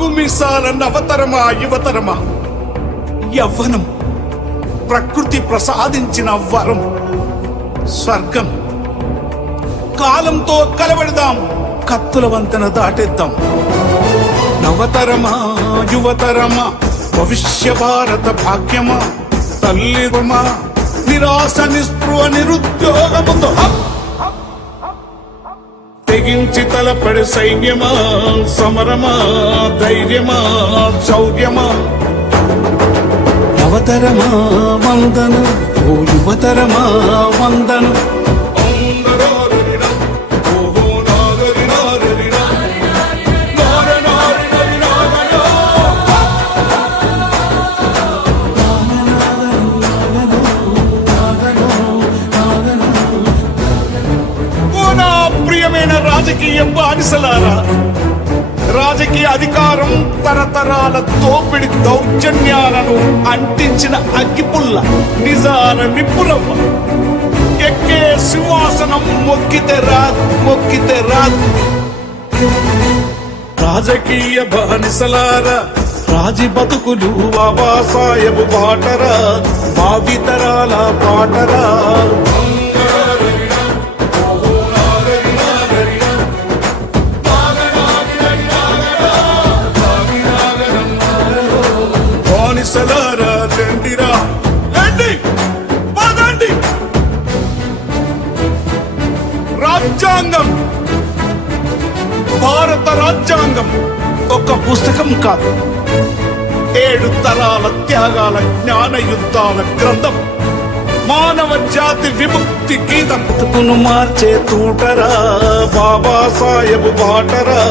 నాగుమిసాల నవతరమా యువతరమా, యవ్వనం ప్రకృతి ప్రసాదించిన వరం, స్వర్గం. కాలంతో కలబడదాం, కత్తుల వంతెన దాటేద్దాం. నవతరమా యువతరమా, భవిష్య భారత భాగ్యమా, తల్లిమా నిరాశ నిస్పృహ నిరుద్యోగముతో తెగించి తలపడి సైన్యమా, సమరమా ధైర్యమా శౌర్యమా. నవతరమా వందనం, ఓ యువతరమా వందనం. ప్రియమైన రాజకీయ బానిసలారా, రాజకీయ అధికారం తరతరాల దోపిడి దౌర్జన్యాలను అంటించిన అగ్గిపుల్ల, నిజాల నిప్పురవ్వ. ఎక్కే సింహాసనం మొక్కితే రాదు, మొక్కితే రాదు. రాజకీయ బానిసలారా, రాజీ బతుకులు బాబాసాహెబ్ బాటరా, భావితరాల పాటరా. బానిసలారా రండిరా, రండి పదండి. రాజ్యాంగం, భారత రాజ్యాంగం ఒక పుస్తకం కాదు, 7 తరాల త్యాగాల జ్ఞాన యుద్ధాల గ్రంథం. మానవ జాతి విముక్తి గీతం. బతుకును మార్చే తూటరా, బాబాసాహెబ్ బాటరా,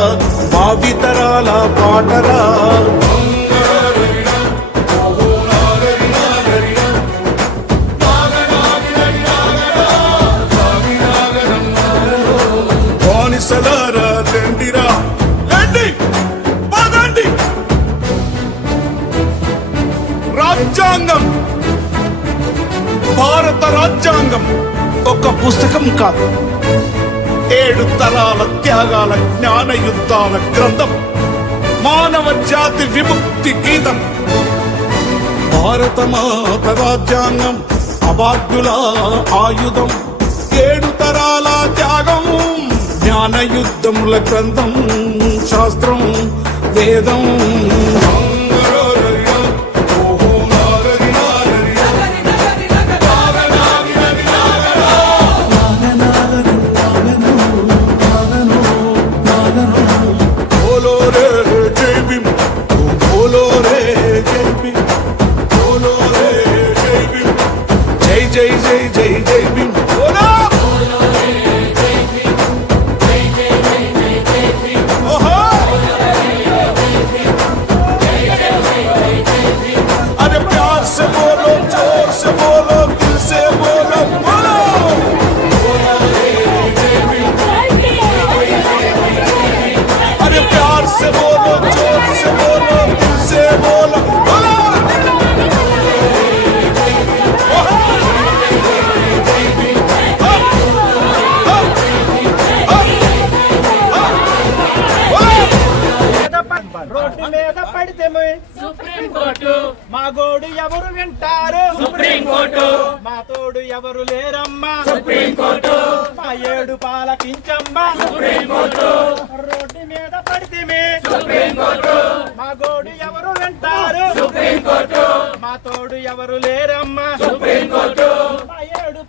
భావితరాల పాటరా. బానిసలారా రండిరా, రండి పదండి. రాజ్యాంగం, భారత రాజ్యాంగం ఒక పుస్తకం కాదు, 7 తరాల త్యాగాల జ్ఞాన యుద్ధాల గ్రంథం. మానవ జాతి విముక్తి గీతం. భారత మాత రాజ్యాంగం అభాగ్యుల ఆయుధం, 7 తరాల త్యాగం, జ్ఞాన యుద్ధముల గ్రంథం, శాస్త్రం వేదం. బోలో రే జై భీమ్, బోలో రే జై భీమ్, బోలో రే జై భీమ్, జై జై జై జై జై భీమ్. రోడ్డు మీద పడితే సుప్రీం కోర్టు, మా గోడు ఎవరు వింటారు సుప్రీం కోర్టు, మా తోడు ఎవరు లేరమ్మా సుప్రీం కోర్టు, మా 7 పాలకించమ్మా సుప్రీం కోర్టు. రోడ్డు మీద పడితే సుప్రీం కోర్టు, మా గోడు ఎవరు వింటారు సుప్రీం కోర్టు, మా తోడు ఎవరు లేరమ్మా సుప్రీం కోర్టు, మా 7